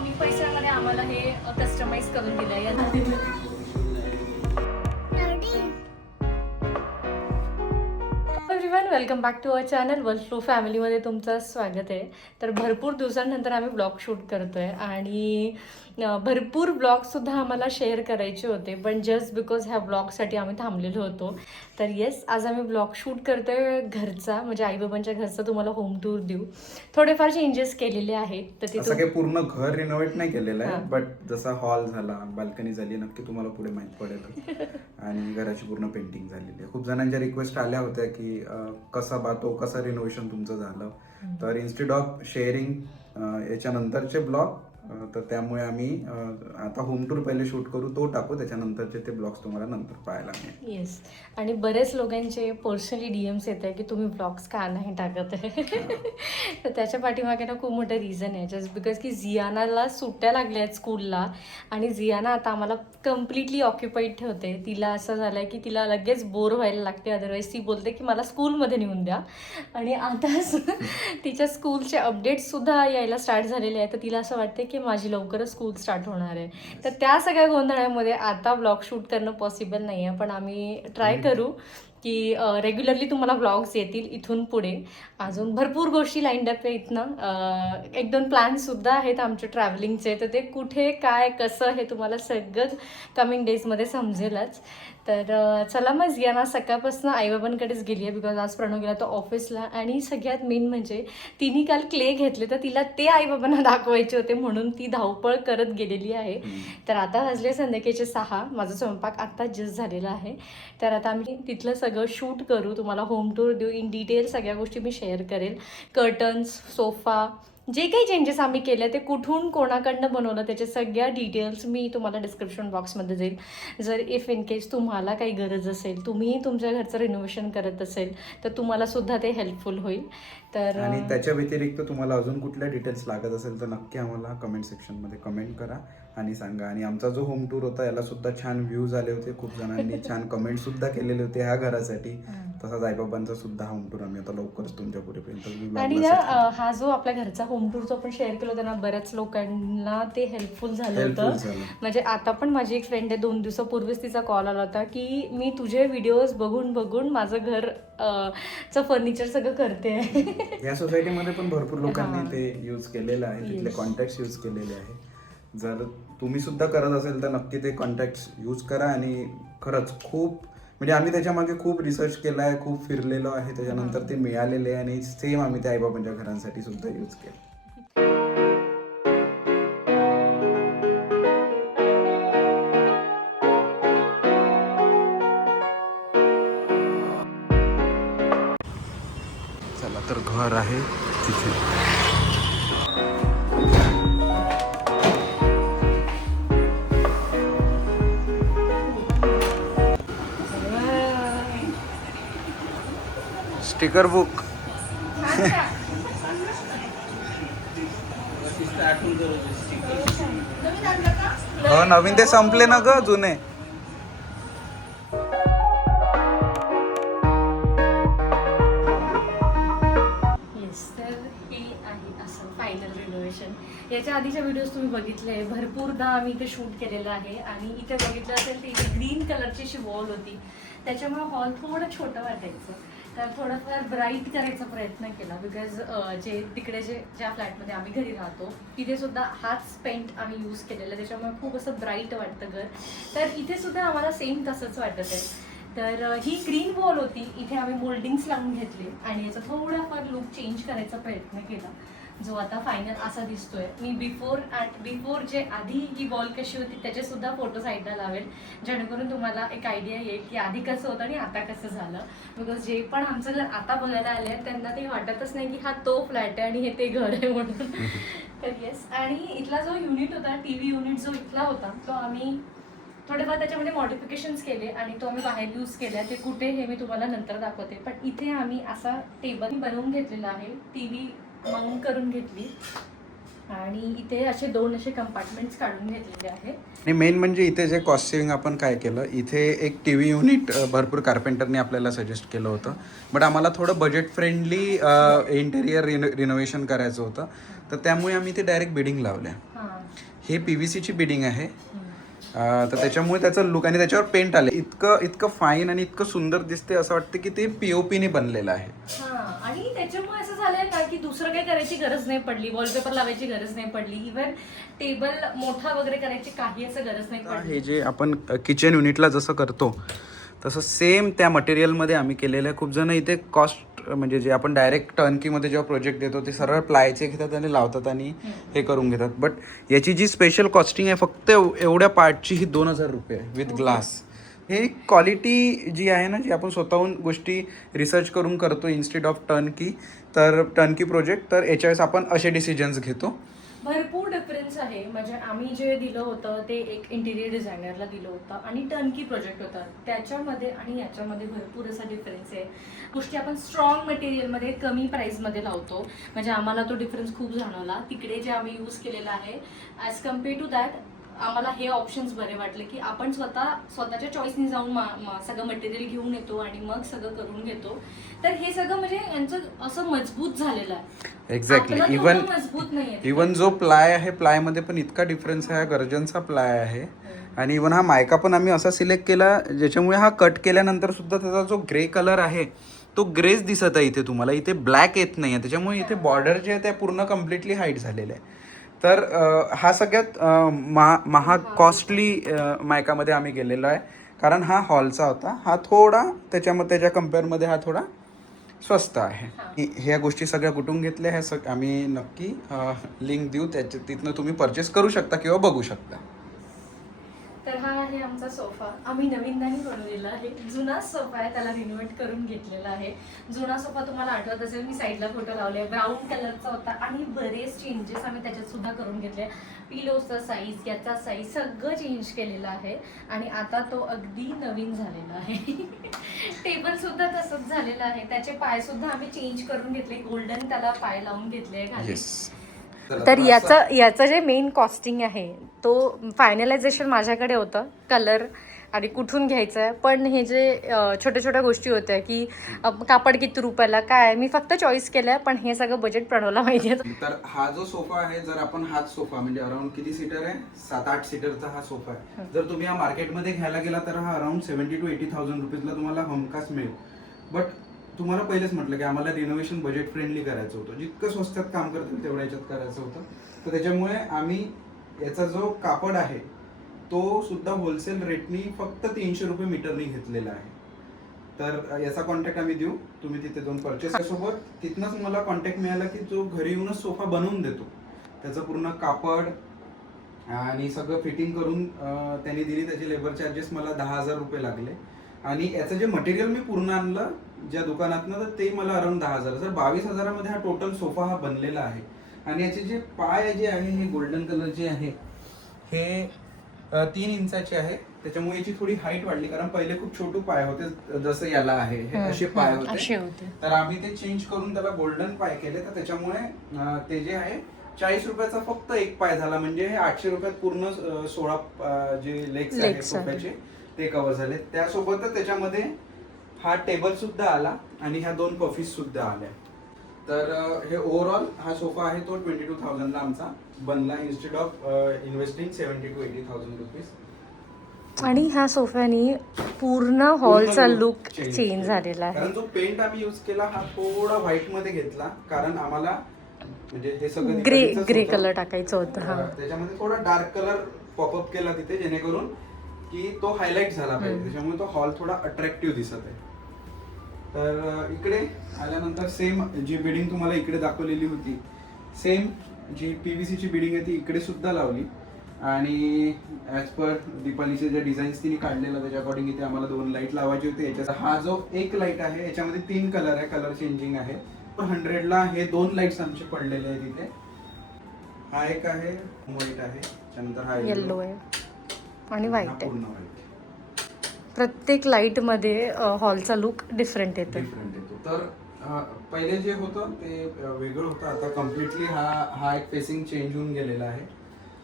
कमी पैशामध्ये आम्हाला हे कस्टमाइज करून दिलं everyone, welcome back to our channel world flow फॅमिलीमध्ये तुमचं स्वागत आहे. तर भरपूर दिवसांनंतर आम्ही ब्लॉग शूट करतोय आणि भरपूर ब्लॉगसुद्धा आम्हाला शेअर करायचे होते, पण जस्ट बिकॉज ह्या ब्लॉगसाठी आम्ही थांबलेलो होतो. तर येस, आज आम्ही ब्लॉग शूट करतोय घरचा, म्हणजे आईबाबांच्या घरचा तुम्हाला होम टूर देऊ. थोडेफार चेंजेस केलेले आहेत. तर असं काही पूर्ण घर रिनोव्हेट नाही केलेलं आहे, बट जसा हॉल झाला, बाल्कनी झाली, नक्की तुम्हाला पुढे माहित पडेल. आणि घराची पूर्ण पेंटिंग झालेली आहे. खूप जणांच्या रिक्वेस्ट आल्या होत्या की कसं रिनोव्हेशन तुमचं झालं. तर इन्स्टेड ऑफ शेअरिंग याच्यानंतरचे ब्लॉग, तर त्यामुळे आम्ही आता होम टूर पहिले शूट करू, तो टाकू, त्याच्यानंतरचे ते ब्लॉग्स तुम्हाला नंतर पाहायला मिळेल. येस, आणि बरेच लोकांचे पर्सनली DMs येत आहे की तुम्ही ब्लॉग्स का नाही टाकत आहे. तर त्याच्या पाठीमागे ना खूप मोठं रिझन आहे, जस्ट बिकॉज की झियानाला सुट्ट्या लागल्या आहेत स्कूलला, आणि झियाना आता आम्हाला कम्प्लिटली ऑक्युपाईड ठेवते. तिला असं झालं आहे की तिला लगेच बोर व्हायला लागते, अदरवाईज ती बोलते की मला स्कूलमध्ये नेऊन द्या. आणि आताच तिच्या स्कूलचे अपडेट्ससुद्धा यायला स्टार्ट झालेले आहे, तर तिला असं वाटते की माझी लवकरच स्कूल स्टार्ट होणार आहे. तर त्या सगळ्या गोंधळामध्ये आता ब्लॉग शूट करणं पॉसिबल नाही आहे, पण आम्ही ट्राय करू की रेग्युलरली तुम्हाला ब्लॉग्स येतील इथून पुढे. अजून भरपूर गोष्टी लाईन अप आहे इथनं. एक दोन प्लॅन्ससुद्धा आहेत आमचे ट्रॅव्हलिंगचे, तर ते कुठे काय कसं हे तुम्हाला सगळं कमिंग डेजमध्ये समजेलच. तर चला मग, झियाना सकाळपासून आईबाबांकडेच गेली आहे, बिकॉज आज प्रणव गेला तो ऑफिसला. आणि सगळ्यात मेन म्हणजे तिने काल क्ले घेतले, तर तिला ते आईबाबांना दाखवायचे होते, म्हणून ती धावपळ करत गेलेली आहे. तर आता वाजले संध्याकाळचे 6. माझा स्वयंपाक आत्ता जस्ट झालेला आहे. तर आता आम्ही तिथलं सगळं शूट करू, तुम्हाला होम टूर देऊ, इन डिटेल सगळ्या गोष्टी मी शेअर करेल. कर्टन्स, सोफा, जे काही चेंजेस आम्ही केले ते कुठून कोणाकडनं बनवलं त्याचे सगळ्या डिटेल्स मी तुम्हाला डिस्क्रिप्शन बॉक्समध्ये देईल. जर इफ इन केस तुम्हाला काही गरज असेल, तुम्ही तुमच्या घरचं रिनोव्हेशन करत असेल, तर तुम्हाला सुद्धा ते हेल्पफुल होईल. तर आणि त्याच्या व्यतिरिक्त तुम्हाला अजून कुठल्या डिटेल्स लागत असेल तर नक्की आम्हाला कमेंट सेक्शनमध्ये कमेंट करा आणि सांगा. आणि आमचा जो होम टूर होता याला सुद्धा छान व्ह्यूज आले होते, खूप जणांनी छान कमेंट सुद्धा केलेले होते ह्या घरासाठी. तसाच आईबाबांचा सुद्धा होम टूर आम्ही आता लवकरच तुमच्या पुढेपर्यंत. आणि हा जो आपल्या घरचा होम टूरचा आपण शेअर केला होता ना, बऱ्याच लोकांना ते हेल्पफुल झालं होतं. म्हणजे आता पण माझी एक फ्रेंड आहे, 2 दिवसापूर्वीच तिचा कॉल आला होता की मी तुझे व्हिडिओज बघून बघून माझं घर चं फर्निचर सगळं करते. या सोसायटीमध्ये पण भरपूर लोकांनी ते यूज केलेलं आहे, तिथले कॉन्टॅक्ट यूज केलेले आहे. जर तुम्ही सुद्धा करत असेल तर नक्की ते कॉन्टॅक्ट यूज करा. आणि खरंच खूप, म्हणजे आम्ही त्याच्यामागे खूप रिसर्च केला आहे, खूप फिरलेलो आहे, त्याच्यानंतर ते मिळालेले आहे. आणि सेम आम्ही त्या आईबाबांच्या घरांसाठी सुद्धा यूज केलं. चला, तर घर आहे तिथे. Sticker book. हो, नवीन ते संपले ना ग, जुने. Final renovation. याच्या आधीच्या व्हिडिओज तुम्ही बघितले, भरपूरदा आम्ही इथे शूट केलेलं आहे. आणि इथे बघितलं असेल तर इथे ग्रीन कलरची अशी वॉल होती, त्याच्यामुळे हॉल थोडं छोटं वाटायचं. तर थोडंफार ब्राईट करायचा प्रयत्न केला, बिकॉज ज्या फ्लॅटमध्ये आम्ही घरी राहतो तिथे सुद्धा हाच पेंट आम्ही यूज केलेला, त्याच्यामुळे खूप असं ब्राईट वाटतं घर. तर इथे सुद्धा आम्हाला सेम तसंच वाटत आहे. तर ही ग्रीन वॉल होती, इथे आम्ही मोल्डिंग्स लावून घेतले आणि याचा थोडाफार लुक चेंज करायचा प्रयत्न केला, जो आता फायनल असा दिसतोय. मी बिफोर जे आधी ही वॉल कशी होती त्याचे सुद्धा फोटो साईडला लावेल, जेणेकरून तुम्हाला एक आयडिया येईल की आधी कसं होतं आणि आता कसं झालं. बिकॉज जे पण आमचं घर आता बघायला आले त्यांना ते वाटतच नाही की हा तो फ्लॅट आहे आणि हे ते घर आहे म्हणून. तर येस, आणि इथला जो युनिट होता, TV युनिट जो इथला होता, तो आम्ही थोडेफार त्याच्यामध्ये मॉडिफिकेशन्स केले आणि तो आम्ही बाहेर यूज केला. ते कुठे हे मी तुम्हाला नंतर दाखवते. पण इथे आम्ही असा टेबल बनवून घेतलेला आहे, TV माउंट करून घेतली, आणि इथे असे 2 असे कंपार्टमेंट्स काढून घेतलेले आहेत. आणि मेन म्हणजे इथे जे कॉस्ट सेविंग आपण काय केलं, इथे एक TV युनिट भरपूर कार्पेंटरने आपल्याला सजेस्ट केलं होतं, बट आम्हाला थोडं बजेट फ्रेंडली इंटेरियर रिनोव्हेशन करायचं होतं, तर त्यामुळे आम्ही ते डायरेक्ट बिडिंग लावल्या. हे PVC ची बिडिंग आहे. तर त्याच्यामुळे त्याचं लुक आणि त्याच्यावर पेंट आले इतकं फाईन आणि इतकं सुंदर दिसते, असं वाटतं की ते POP ने बनलेलं आहे. आणि त्याच्यामुळे असं झालंय ना की दुसरं काही करायची गरज नाही पडली, वॉलपेपर लावायची गरज नाही पडली, इव्हन टेबल मोठा वगैरे करायची काही असं गरज नाही पडली. हे जे आपण किचन युनिटला जसं करतो तसं सेम त्या मटेरियलमध्ये आम्ही केलेलं आहे. खूप जण इथे कॉस्ट म्हणजे जे आपण डायरेक्ट टर्नकीमध्ये जेव्हा प्रोजेक्ट देतो ते सरळ प्लायचे घेतात आणि लावतात आणि हे करून घेतात. बट याची जी स्पेशल कॉस्टिंग आहे फक्त एवढ्या पार्टची ही 2,000 रुपये विथ ग्लास. हे क्वालिटी जी आहे ना, जी आपण स्वतःहून गोष्टी रिसर्च करून करतो इन्स्टेड ऑफ टर्नकी प्रोजेक्ट, तर याच्या वेळेस आपण असे डिसिजन्स घेतो. भरपूर डिफरन्स आहे. म्हणजे आम्ही जे दिलं होतं ते एक इंटिरियर डिझायनरला दिलं होतं आणि टर्नकी प्रोजेक्ट होता, त्याच्यामध्ये आणि याच्यामध्ये भरपूर असा डिफरन्स आहे. गोष्टी आपण स्ट्रॉंग मटेरियलमध्ये कमी प्राईसमध्ये लावतो, म्हणजे आम्हाला तो डिफरन्स खूप जाणवला. तिकडे जे आम्ही यूज केलेला आहे ॲज कम्पेअर टू दॅट आम्हाला हे ऑप्शन्स बरे वाटले की आपण स्वतःच्या चॉईसनी जाऊन सगळं मटेरियल घेऊन येतो आणि मग सगळं करून घेतो. तर हे सगळं म्हणजे यांचं असं मजबूत झालेलं आहे. एक्झॅक्टली. इवन जो प्लाय आहे, प्लायमध्ये पण इतका डिफरन्स आहे. गर्जनचा प्लाय आहे आणि इवन हा मायका पण आम्ही असा सिलेक्ट केला ज्याच्यामुळे हा कट केल्यानंतर सुद्धा त्याचा जो ग्रे कलर आहे तो ग्रेच दिसत आहे इथे तुम्हाला, इथे ब्लॅक येत नाही आहे. त्याच्यामुळे इथे बॉर्डर जे आहे त्या पूर्ण कम्प्लिटली हाईट झालेलं आहे. तर हा सगळ्यात महाग कॉस्टली मायकामध्ये आम्ही गेलेलो आहे, कारण हा हॉलचा होता. हा थोडा त्याच्या कम्पेअरमध्ये हा थोडा स्वस्त आहे. ह्या गोष्टी सगळ्या कुठून घेतल्या ह्या आम्ही नक्की लिंक देऊ, तिथनं तुम्ही परचेस करू शकता किंवा बघू शकता. तर हा आहे आमचा सोफा. आम्ही नवीन नाही बनवलेला आहे, जुनाच सोफा आहे, त्याला रिनोव्हेट करून घेतलेला आहे. जुना सोफा तुम्हाला आठवत असेल, मी साईडला फोटो लावले, ब्राऊन कलरचा होता आणि बरेच चेंजेस आम्ही त्याच्यात सुद्धा करून घेतले. पिलोचा साईज, याचा साईज सगळं चेंज केलेलं आहे आणि आता तो अगदी नवीन झालेला आहे. टेबल सुद्धा तसंच झालेलं आहे, त्याचे पाय सुद्धा आम्ही चेंज करून घेतले, गोल्डन त्याला पाय लावून घेतले खाली. तर याचं जे मेन कॉस्टिंग आहे तो फायनलायझेशन माझ्याकडे होतं, कलर आणि कुठून घ्यायचं आहे. पण हे जे छोट्या गोष्टी होत्या की कापड किती रुपयाला काय, मी फक्त चॉईस केलं आहे, पण हे सगळं बजेट प्रणवला माहिती आहे. तर हा जो सोफा आहे, जर आपण हाच सोफा म्हणजे अराउंड किती सीटर आहे, 7-8 सीटरचा हा सोफा आहे. जर तुम्ही हा मार्केटमध्ये घ्यायला गेला तर हा अराउंड 70,000 to 80,000 रुपीजला तुम्हाला हमखास मिळेल. बट तुम्हाला पहिलेच म्हटलं की आम्हाला रिनोव्हेशन बजेट फ्रेंडली करायचं होतं, जितकं स्वस्तात काम करतील तेवढ्या याच्यात करायचं होतं. तर त्याच्यामुळे आम्ही याचा जो कापड आहे तो सुद्धा होलसेल रेटनी फक्त 300 रुपये मीटरनी घेतलेला आहे. तर याचा कॉन्टॅक्ट आम्ही देऊ, तुम्ही तिथे जाऊन परचेस सोबत. तिथनंच मला कॉन्टॅक्ट मिळाला की जो घरी येऊनच सोफा बनवून देतो, त्याचं पूर्ण कापड आणि सगळं फिटिंग करून त्यांनी दिली. त्याचे लेबर चार्जेस मला 10,000 रुपये लागले आणि याचं जे मटेरियल मी पूर्ण आणलं ज्या दुकानातनं, तर ते मला अराउंड 10,000. तर 22,000मध्ये हा टोटल सोफा हा बनलेला आहे. आणि याचे जे पाय जे आहे हे गोल्डन कलरचे आहे, हे 3 इंचाचे आहे. त्याच्यामुळे याची थोडी हाईट वाढली, कारण पहिले खूप छोटे पाय होते, जसं याला आहे हे असे पाय होते. तर आम्ही ते चेंज करून त्याला गोल्डन पाय केले. तर त्याच्यामुळे ते जे आहे 40 रुपयाचा फक्त एक पाय झाला, म्हणजे हे 800 रुपयात पूर्ण 16 जे लेग्स आहेत सोफ्याचे ते कव्हर झाले. त्यासोबतच त्याच्यामध्ये हा टेबल सुद्धा आला आणि ह्या 2 पफीस सुद्धा आल्या. तर हे ओव्हरऑल हा सोफा आहे तो 22,000 ला आमचा बनला, instead of investing 70,000 to 80,000 rupees. आणि ह्या सोफ्यानी पूर्ण हॉलचा लुक चेंज झालेला आहे. कारण जो पेंट आम्ही यूज केला हा थोडा व्हाईट मध्ये घेतला, कारण आम्हाला म्हणजे हे सगळं ग्रे कलर टाकायचं होतं. त्याच्यामध्ये थोडा डार्क कलर पॉपअप केला तिथे, जेणेकरून की तो हायलाइट झाला पाहिजे. त्याच्यामुळे तो हॉल थोडा अट्रॅक्टिव्ह दिसत आहे. तर इकडे आल्यानंतर सेम जी बिल्डिंग तुम्हाला इकडे दाखवलेली होती, सेम जी PVC ची बिल्डिंग आहे ती इकडे सुद्धा लावली. आणि ॲज पर दीपालीचे जे डिझाईन्स तिने काढलेला त्याच्या अकॉर्डिंग इथे आम्हाला 2 लाईट लावायची होती. याच्यात हा जो एक लाईट आहे याच्यामध्ये 3 कलर आहे, कलर चेंजिंग आहे. 100ला हे 2 लाईट्स आमचे पडलेले आहेत इथे. हा एक आहे व्हाईट आहे, त्यानंतर हा येलो आहे आणि व्हाईट आहे. पूर्ण व्हाईट. प्रत्येक लाईट मध्ये हॉलचा लुक डिफरंट येतो. तर पहिले जे होतं ते वेगळं होतं, आता कम्प्लिटली हा एक फेसिंग चेंज होऊन गेलेला आहे.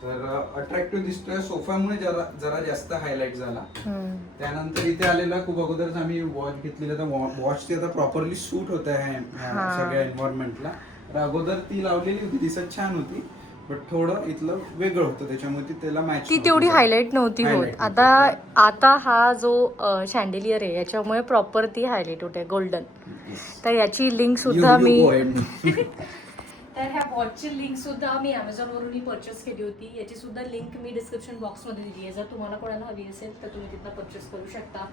तर अट्रॅक्टिव्ह दिसतोय. सोफामुळे जरा जास्त हायलाइट झाला. त्यानंतर इथे आलेला खूप अगोदरच आम्ही वॉच घेतलेला, तर वॉच ती आता प्रॉपरली सूट होत आहे सगळ्या एन्व्हायरमेंटला. तर अगोदर ती लावलेली होती, दिसत छान होती, बट थोडं इथलं वेगळं होतं त्याच्यामुळे ती त्याला मॅच ती तेवढी हायलाईट नव्हती होत. आता हा जो शँडेलियर आहे याच्यामुळे प्रॉपर ती हायलाईट होते गोल्डन. तर याची लिंक सुद्धा मी तर ह्या वॉचची लिंक सुद्धा मी अमेझॉनवरूनही परचेस केली होती. याची सुद्धा लिंक मी डिस्क्रिप्शन बॉक्समध्ये दिली आहे. जर तुम्हाला कोणाला हवी असेल तर तुम्ही तिथनं परचेस करू शकता.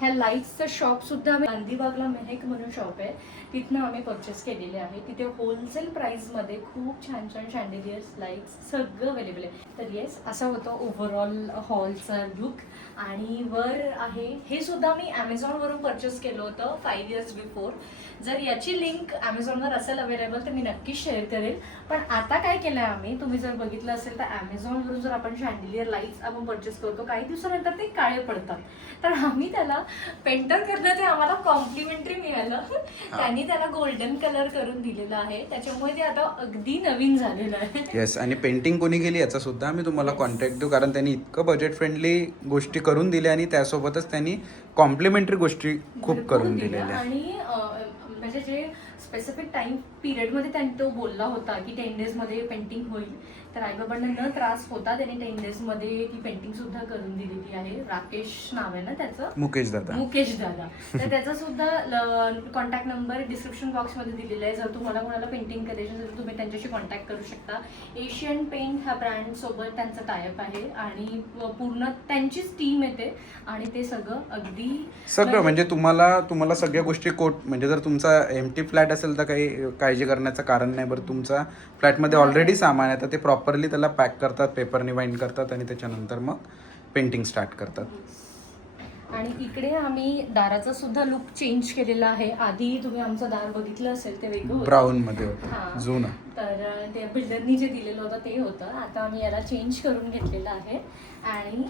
ह्या लाईट्सचं शॉपसुद्धा आम्ही गांधीबागला मेहेक म्हणून शॉप आहे, तिथनं आम्ही परचेस केलेले आहे. तिथे होलसेल प्राईसमध्ये खूप छान छान शँडेलियर्स, लाईट्स सगळं अवेलेबल आहे. तर येस, असा होता ओव्हरऑल हॉलचा लुक. आणि वर आहे हे सुद्धा मी ॲमेझॉनवरून परचेस केलं होतं 5 years बिफोर. जर याची लिंक ॲमेझॉनवर असेल अवेलेबल तर मी नक्कीच शेअर करेल. पण आता काय केलं आहे आम्ही, तुम्ही जर बघितलं असेल तर ॲमेझॉनवरून जर आपण शँडेलियर लाईट्स आपण परचेस करतो, काही दिवसानंतर ते काळे पडतात. तर आम्ही त्याला पेंटर करणं ते आम्हाला कॉम्प्लिमेंटरी मिळालं. त्यांनी त्याला गोल्डन कलर करून दिलेला आहे, त्याच्यामुळे ते आता अगदी नवीन झालेलं आहे. येस, आणि पेंटिंग कोणी केली याचा सुद्धा मी तुम्हाला कॉन्टॅक्ट देऊ, कारण त्यांनी इतकं बजेट फ्रेंडली गोष्टी करून दिल्या आणि त्यासोबतच त्यांनी कॉम्प्लिमेंटरी गोष्टी खूप करून दिलेल्या. आणि म्हणजे जे स्पेसिफिक टाइम पिरियडमध्ये त्यांनी तो बोलला होता की 10 days पेंटिंग होईल, तर आईबाबांना न त्रास होता त्याने 10 days ती पेंटिंग सुद्धा करून दिलेली आहे. राकेश नाव आहे ना त्याचं, मुकेश दादा. तर त्याचा सुद्धा कॉन्टॅक्ट नंबर डिस्क्रिप्शन बॉक्समध्ये दिलेला आहे. जर तुम्हाला कोणाला पेंटिंग करायची असेल तर तुम्ही त्यांच्याशी कॉन्टॅक्ट करू शकता. एशियन पेंट ह्या ब्रँड सोबत त्यांचं टायअप आहे आणि पूर्ण त्यांचीच टीम येते आणि ते सगळं म्हणजे तुम्हाला सगळ्या गोष्टी म्हणजे जर तुमचा एम्प्टी फ्लॅट असेल तर काही काळजी करण्याचं कारण नाही. बरं, तुमचा फ्लॅटमध्ये ऑलरेडी सामान आहे तर ते प्रॉपरली त्याला पॅक करतात, पेपरने बाइंड करतात आणि त्याच्यानंतर मग पेंटिंग स्टार्ट करतात. आणि इकडे आम्ही दाराचा सुद्धा लुक चेंज केलेला आहे. आधी तुम्ही आमचं दार बघितलं असेल ते वेगळं होतं, ब्राऊन मध्ये होतं जुनं. तर ते बिल्डरनी जे दिलेलं होतं ते होतं. आता आम्ही याला चेंज करून घेतलेलं आहे. आणि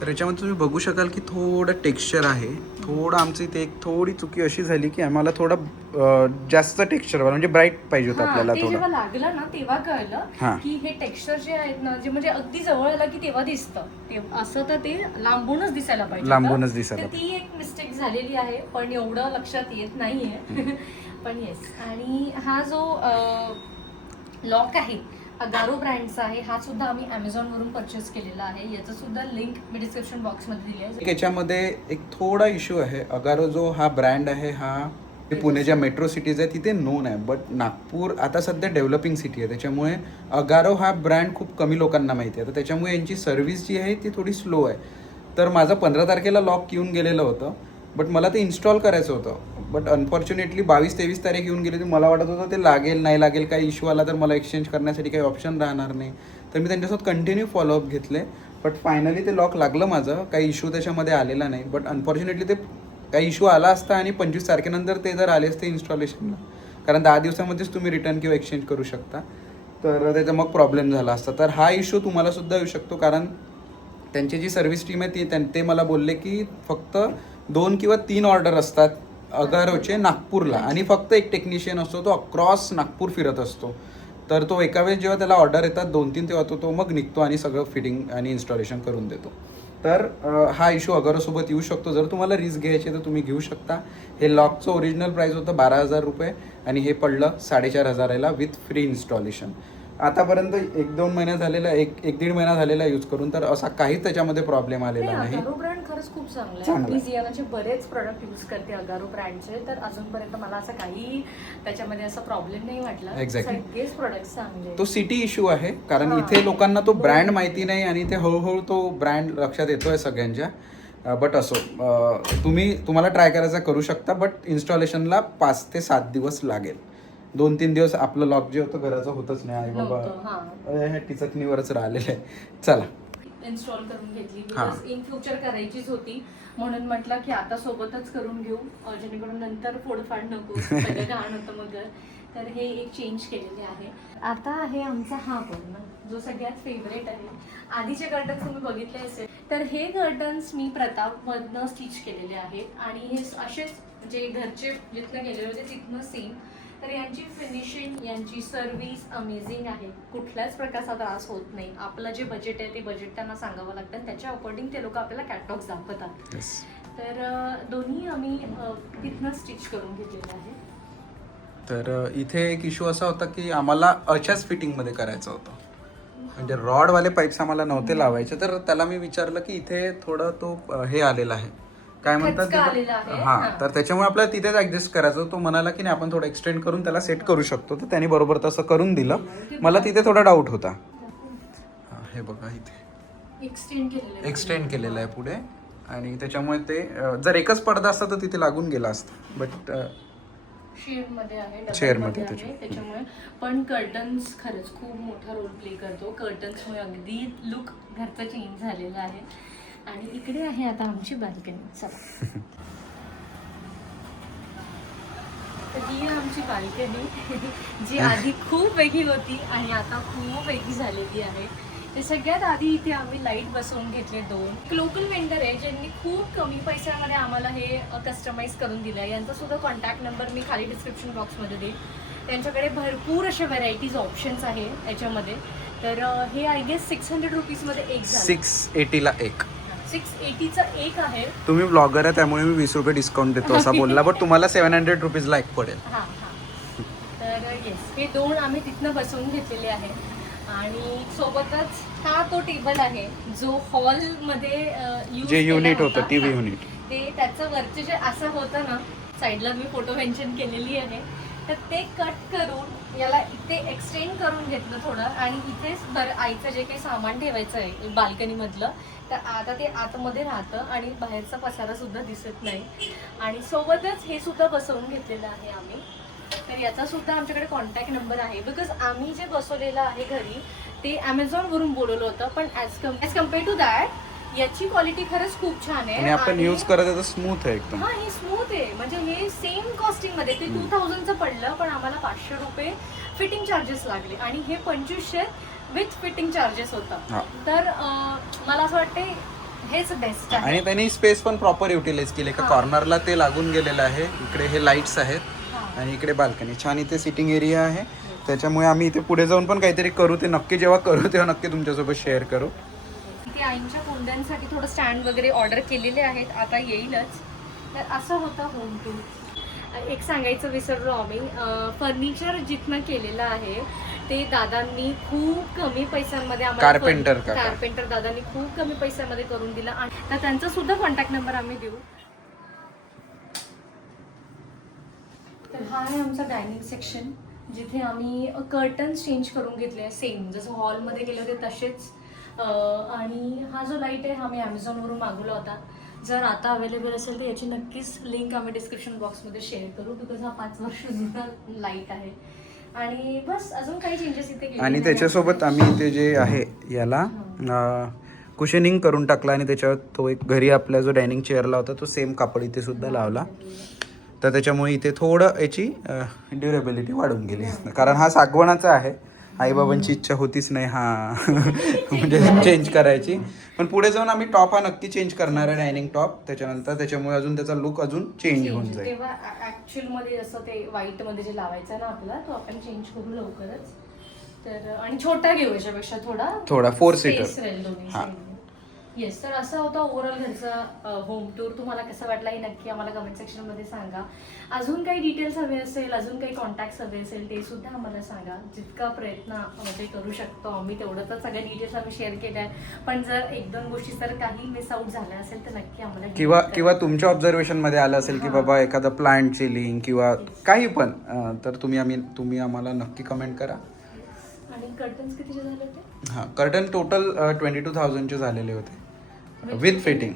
तर याच्यामध्ये तुम्ही बघू शकाल की थोडं टेक्स्चर आहे. थोडं आमची इथे एक थोडी चुकी अशी झाली की आम्हाला थोडं जास्त टेक्स्चर म्हणजे ब्राईट पाहिजे होतं आपल्याला. ते जेव्हा लागलं ना तेव्हा कळलं की हे टेक्स्चर जे आहेत ना, जे म्हणजे अगदी जवळ आलं की तेव्हा दिसतं. असं तर ते लांबूनच दिसायला पाहिजे. ती एक मिस्टेक झालेली आहे, पण एवढं लक्षात येत नाहीये. पण येस. आणि हा जो लॉक आहे अगारो ब्रँडचा आहे, हा सुद्धा आम्ही अमेझॉनवरून परचेस केलेला आहे. याचं सुद्धा लिंक मी डिस्क्रिप्शन बॉक्समध्ये दिली आहे. याच्यामध्ये एक थोडा इश्यू आहे. अगारो जो हा ब्रँड आहे हा पुण्याच्या मेट्रो सिटीज आहे तिथे नोन आहे, बट नागपूर आता सध्या डेव्हलपिंग सिटी आहे, त्याच्यामुळे अगारो हा ब्रँड खूप कमी लोकांना माहिती आहे. तर त्याच्यामुळे यांची सर्व्हिस जी आहे ती थोडी स्लो आहे. तर माझं 15 तारखेला लॉक येऊन गेलेलं होतं, बट मला ते इन्स्टॉल करायचं होतं. बट अनफॉर्च्युनेटली 22-23 तारीख येऊन गेली. मला वाटत होतं ते लागेल नाही लागेल, काही इश्यू आला तर मला एक्सचेंज करण्यासाठी काही ऑप्शन राहणार नाही. तर मी त्यांच्यासोबत कंटिन्यू फॉलोअप घेतले, बट फायनली ते लॉक लागलं माझं. काही इश्यू त्याच्यामध्ये आलेला नाही. बट अनफॉर्च्युनेटली ते काही इश्यू आला असता आणि 25 तारखेनंतर ते जर आले असते इन्स्टॉलेशनला, कारण 10 दिवसामध्येच तुम्ही रिटर्न किंवा एक्सचेंज करू शकता, तर त्याचा मग प्रॉब्लेम झाला असता. तर हा इश्यू तुम्हाला सुद्धा येऊ शकतो, कारण त्यांची जी सर्व्हिस टीम आहे ते मला बोलले की फक्त 2 किंवा 3 ऑर्डर असतात अगारोचे नागपूरला, आणि फक्त एक टेक्निशियन असतो, तो अक्रॉस नागपूर फिरत असतो. तर तो एका वेळेस जेव्हा त्याला ऑर्डर येतात 2-3 तेव्हा तो मग निघतो आणि सगळं फिटिंग आणि इन्स्टॉलेशन करून देतो. तर हा इश्यू अगारोसोबत येऊ शकतो. जर तुम्हाला रिस्क घ्यायची तर तुम्ही घेऊ शकता. हे लॉकचं ओरिजिनल प्राईस होतं 12,000 रुपये आणि हे पडलं 4,500ला विथ फ्री इन्स्टॉलेशन. आतापर्यंत 1-2 महिना झालेला, 1-1.5 महिना झालेला यूज करून, तर असा काहीच त्याच्यामध्ये प्रॉब्लेम आलेला नाही. अगारो ब्रँड खरंच खूप चांगला आहे. मी जियानाचे बरेच प्रोडक्ट यूज करते अगारो ब्रँडचे, तर अजूनपर्यंत मला असं काही त्याच्यामध्ये असा प्रॉब्लेम नाही वाटला. सगळेच प्रोडक्ट्स चांगले. तो सिटी इश्यू आहे, कारण इथे लोकांना तो ब्रँड माहिती नाही आणि ते हळूहळू तो ब्रँड लक्षात येतोय सगळ्यांच्या. बट असो, तुम्हाला ट्राय करायचा करू शकता, बट इन्स्टॉलेशनला 5 ते 7 दिवस लागेल. 2-3 दिवस आपलं लॉक जे होतं घराचं होतच नाही. आई बाबा टिचकनीवरच राहिलेलं आहे. चला, इन्स्टॉल करून घेतली. बिकॉज इन फ्युचर करायचीच होती, म्हणून म्हटलं की आता सोबतच करून घेऊ, जेणेकरून नंतर फोडफाड नको, सगळं घाण होतं मग. तर हे एक चेंज केलेले आहे. आता आहे आमचा हा पण जो सगळ्यात फेवरेट आहे. आधीचे कर्टन्स तुम्ही बघितले असेल, तर हे कर्टन्स मी प्रतापमधनं स्टिच केलेले आहेत आणि हे असेच जे घरचे जिथनं गेलेले होते तिथनं सेम. तर यांची फिनिशिंग, यांची सर्व्हिस अमेझिंग आहे. कुठल्याच प्रकारचा त्रास होत नाही. आपलं जे बजेट आहे ते बजेट त्यांना सांगावं लागतं, त्याच्या अकॉर्डिंग ते लोक आपल्याला कॅटलॉग्स दाखवतात. तर दोन्ही आम्ही तिथनं स्टिच करून घेतलेले आहे. तर इथे एक इश्यू असा होता की आम्हाला अशाच फिटिंगमध्ये करायचं होतं, म्हणजे रॉडवाले पाईप्स आम्हाला नव्हते लावायचे. तर त्याला मी विचारलं की इथे थोडं तो हे आलेला आहे, काय म्हणतात खचका आलेला आहे. हां, तर त्याच्यामुळे आपल्याला तिथेच ऍडजस्ट करायचं. तो म्हणाला की नाही आपण थोडं एक्सटेंड करून त्याला सेट करू शकतो. तर त्यांनी बरोबर तसं करून दिलं. मला तिथे थोडा डाऊट होता. हे बघा इथे एक्सटेंड केलेलं आहे पुढे, आणि त्याच्यामुळे ते जर एकच पडदा असता तर तिथे लागून गेला असतं, बट शेअरमध्ये आहे, शेअरमध्ये आहे त्याच्यामुळे. पण कर्टन्स खरंच खूप मोठा रोल प्ले करतो. कर्टन्समुळे अगदी लुक घरचा चेंज झालेला आहे. आणि इकडे आहे आता आमची बाल्कनी. चला, तर ही आहे आमची बाल्कनी जी आधी खूप वेगळी होती आणि आता खूप वेगळी झालेली आहे. ते सगळ्यात आधी इथे आम्ही लाईट बसवून घेतले 2. लोकल वेंडर आहे ज्यांनी खूप कमी पैशामध्ये आम्हाला हे कस्टमाइज करून दिलं आहे. यांचा सुद्धा कॉन्टॅक्ट नंबर मी खाली डिस्क्रिप्शन बॉक्समध्ये देईन. त्यांच्याकडे भरपूर अशा व्हरायटीज ऑप्शन्स आहे याच्यामध्ये. तर हे आय गेस 600 रुपीजमध्ये एक झालं. 680ला एक. 680चं एक आहे. तुम्ही ब्लॉगर आहे त्यामुळे मी 20 रुपये डिस्काउंट देतो असा बोलला, बट तुम्हाला 700 रुपीजला एक पडेल. हां हां. तर येस, हे 2 आम्ही तिथनं बसवून घेतलेले आहे. आणि सोबतच हा तो टेबल आहे जो हॉलमध्ये जे युनिट होतं, टीव्ही युनिट, ते त्याचं वरचे जे असं होतं ना, साईडला मी फोटो मेन्शन केलेली आहे. तर ते कट करून याला इथे एक्सटेंड करून घेतलं थोडं, आणि इथेच आईचं जे काही सामान ठेवायचं आहे बाल्कनीमधलं, तर आता ते आतमध्ये राहतं आणि बाहेरचा पसारा सुद्धा दिसत नाही. आणि सोबतच हे सुद्धा बसवून घेतलेलं आहे आम्ही. तर याचा सुद्धा आमच्याकडे कॉन्टॅक्ट नंबर आहे. बिकॉज आम्ही जे बसवलेलं आहे घरी ते ॲमेझॉनवरून बोलवलं होतं, पण ॲज कम्पेअर टू दॅट याची क्वालिटी खरंच खूप छान आहे. आणि आपण यूज करत आहे तर स्मूथ आहे एकदम. हां, हे स्मूथ आहे. म्हणजे हे सेम कॉस्टिंगमध्ये ते 2000चं पडलं, पण आम्हाला 500 रुपये फिटिंग चार्जेस लागले आणि हे 2500 विथ फिटिंग चार्जेस होतं. तर मला असं वाटते हेच बेस्ट आहे. आणि त्यांनी स्पेस पण प्रॉपर युटिलाइज केले. का कॉर्नरला ते लागून गेलेलं आहे, इकडे हे लाईट्स आहेत आणि इकडे बाल्कनी छान, इथे सिटिंग एरिया आहे. त्याच्यामुळे आम्ही इथे पुढे जाऊन पण काहीतरी करू. ते नक्की जेव्हा करू तेव्हा नक्की तुमच्यासोबत शेअर करू. इथे आईंच्या कुंड्यांसाठी थोडं स्टँड वगैरे ऑर्डर केलेले आहेत, आता येईलच. तर असं होतं होम टूर. एक सांगायचं विसरलो आम्ही, फर्निचर जिथनं केलेलं आहे ते दादांनी खूप कमी पैशांमध्ये आम्हाला, कार्पेंटर दादांनी खूप कमी पैशामध्ये करून दिलं. आणि तर त्यांचा सुद्धा कॉन्टॅक्ट नंबर आम्ही देऊ. तर हा आहे आमचा डायनिंग सेक्शन, जिथे आम्ही कर्टन्स चेंज करून घेतले, सेम जसं हॉलमध्ये गेले होते तसेच. आणि हा जो लाईट आहे हा मी ॲमेझॉनवरून मागवला होता. जर आता अवेलेबल असेल तर याची नक्कीच लिंक आम्ही डिस्क्रिप्शन बॉक्समध्ये शेअर करू, बिकॉज हा 5 वर्ष जुना लाईट आहे. आणि बस अजून काही चेंजेस इथे केले. आणि त्याच्यासोबत आम्ही इथे जे आहे याला कुशनिंग करून टाकला, आणि त्याच्यावर तो एक घरी आपला जो डायनिंग चेअरला होता तो सेम कापड इथे सुद्धा लावला. तर त्याच्यामुळे इथे थोडं याची ड्युरेबिलिटी वाढून गेली, कारण हा सागवणाचा आहे. आईबाबांची इच्छा होतीच नाही हा म्हणजे चेंज करायची. पण पुढे जाऊन आम्ही टॉप हा नक्की चेंज करणार आहे, डायनिंग टॉप. त्याच्यानंतर त्याच्यामुळे अजून त्याचा लुक अजून चेंज होऊन जाईल. तेव्हा ॲक्च्युअलमध्ये जसं ते व्हाईटमध्ये जे लावायचं ना आपला, तो आपण चेंज करू लवकरच. तर आणि छोटा घेऊ याच्यापेक्षा थोडा 4 सीटर. हां, येस. तर असा होता ओव्हरऑल घरचा होम टूर. तुम्हाला कसं वाटला हे नक्की आम्हाला कमेंट सेक्शनमध्ये सांगा. अजून काही डिटेल्स हवे असेल, अजून काही कॉन्टॅक्ट्स हवे असेल ते सुद्धा आम्हाला सांगा. जितका प्रयत्न म्हणजे करू शकतो आम्ही तेवढं, तर सगळ्या डिटेल्स आम्ही शेअर केल्या आहे. पण जर 1-2 गोष्टी जर काही मिस आउट झाल्या असेल तर नक्की आम्हाला किंवा तुमच्या ऑब्झर्वेशनमध्ये आलं असेल की बाबा एखादा प्लांटची लिंक किंवा काही पण, तर तुम्ही आम्हाला नक्की कमेंट करा. आणि कर्टन्स कितीचे झाले होते? हां, कर्टन टोटल 22,000चे झालेले होते विथ फिटिंग.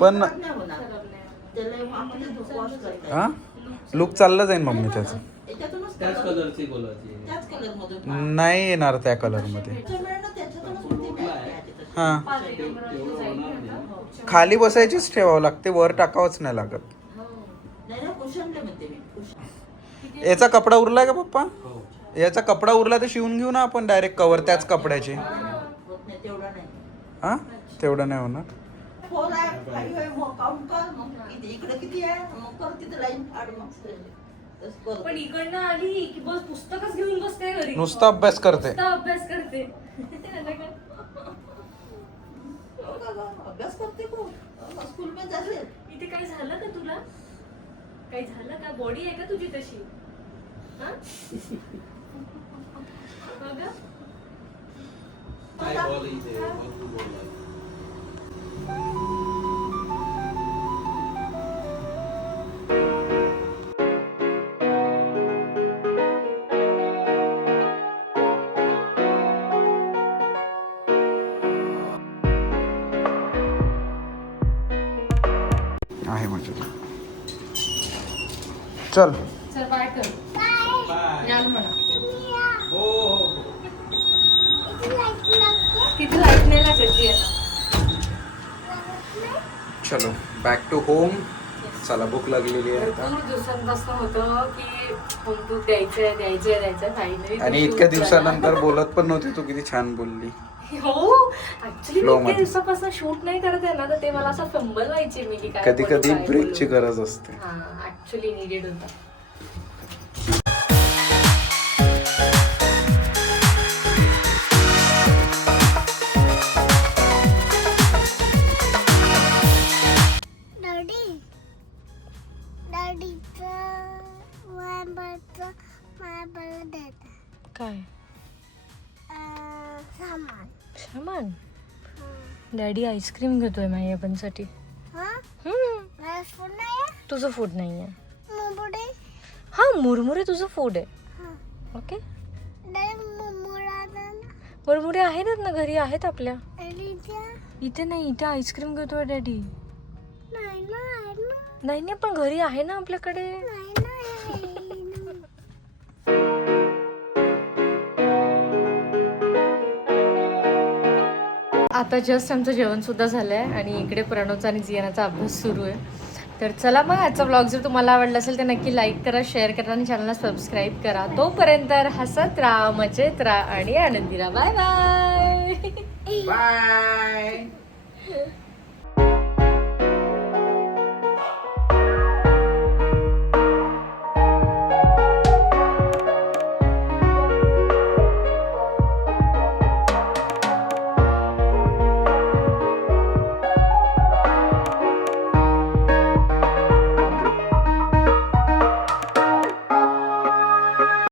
पण हा लुक चाललं जाईल मम्मी त्याचं. त्याच कलरची बोलायची. नाही येणार त्या कलर मध्ये. हा खाली बसायचीच ठेवावं लागते, वर टाकावंच नाही लागत. याचा कपडा उरलाय का पप्पा? याचा कपडा उरला तर शिवून घेऊ ना आपण डायरेक्ट कवर त्याच कपड्याचे. हा तेवढं नाही होणार. पण इकडनं आली की बस पुस्तकच घेऊन बसते घरी, नुसता अभ्यास करते. नुसता अभ्यास करते. इथे काही झालं का तुला? काही झालं का? बॉडी आहे का तुझी तशी? हा? बघा. काय बॉल इथे भरपूर बॉल आहे. आहे म्हणजे चल चल बाय कर. याल म्हणा. हो हो हो. तिथे लाईट नाही लागायची आता. चलो बॅक टू होम. चला भूक लागलेली आहे आता. भरपूर दिवसांपासून होतं की होमटूक द्यायचंय फायनली. आणि इतक्या दिवसानंतर बोलत पण नव्हती तू, किती छान बोलली. हो ऍक्च्युली Flow इतक्या मध्ये. दिवसापासून शूट नाही करत आहे ना, तर ते मला असं फंबल व्हायचे मी की काय कधी बोलू, कधी काय ब्रेकची बोलू. गरज असते. हा ऍक्च्युली निडेड होता. काय सामान? डॅडी आईस्क्रीम घेतोय माझ्या पणसाठी. तुझं फूड नाही आहे. हा मुरमुरे तुझं फूड आहे. ओके मुरमुरे आहेत ना घरी, आहेत आपल्या. इथे नाही, इथे आईस्क्रीम घेतोय डॅडी. नाही नाही पण घरी आहे ना आपल्याकडे. आता जस्ट आमचं जेवण सुद्धा झालंय आणि इकडे प्रणवचा आणि जियानाचा अभ्यास सुरू आहे. तर चला मग आजचा ब्लॉग जर तुम्हाला आवडला असेल तर नक्की लाईक करा, शेअर करा आणि चॅनलला सबस्क्राईब करा. तोपर्यंत हसत राहा, मजेत राहा आणि आनंदी राहा. Bye bye. बाय.